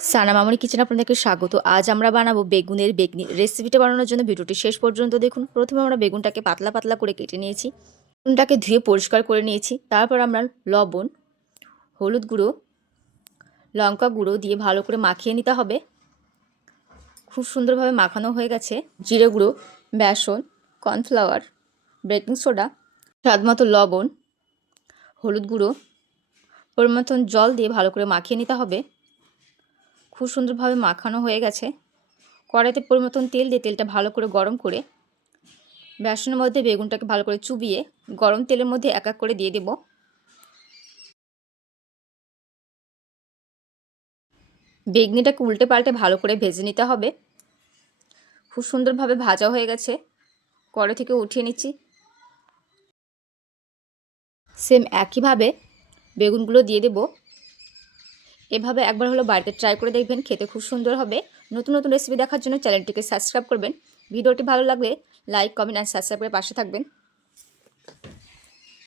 সানা মামুনি kitchen আপনাদেরকে স্বাগত। আজ আমরা বানাবো বেগুনের বেগনি। রেসিপিটা বানানোর জন্য ভিডিওটি শেষ পর্যন্ত দেখুন। প্রথমে আমরা বেগুনটাকে পাতলা পাতলা করে কেটে নিয়েছি। বেগুনটাকে ধুয়ে পরিষ্কার করে নিয়েছি। তারপর আমরা লবণ, হলুদ গুঁড়ো, লঙ্কা গুঁড়ো দিয়ে ভালো করে মাখিয়ে নিতে হবে। খুব সুন্দরভাবে মাখানো হয়ে গেছে। জিরে গুঁড়ো, বেসন, কর্নফ্লাওয়ার, বেকিং সোডা, স্বাদ মতো লবণ, হলুদ গুঁড়ো, পরিমাণ মতন জল দিয়ে ভালো করে মাখিয়ে নিতে হবে। খুব সুন্দরভাবে মাখানো হয়ে গেছে। কড়াইতে পরিমতন তেল দিয়ে তেলটা ভালো করে গরম করে বেসনের মধ্যে বেগুনটাকে ভালো করে চুবিয়ে গরম তেলের মধ্যে এক এক করে দিয়ে দেব। বেগনিটাকে উল্টে পাল্টে ভালো করে ভেজে নিতে হবে। খুব সুন্দরভাবে ভাজা হয়ে গেছে। কড়াই থেকে উঠিয়ে নিচ্ছি। সেম একইভাবে বেগুনগুলো দিয়ে দেব। এভাবে একবার হলো বাড়িতে ট্রাই করে দেখবেন, খেতে খুব সুন্দর হবে। নতুন নতুন রেসিপি দেখার জন্য চ্যানেলটিকে সাবস্ক্রাইব করবেন। ভিডিওটি ভালো লাগলে লাইক, কমেন্ট অ্যান্ড সাবস্ক্রাইব করে পাশে থাকবেন।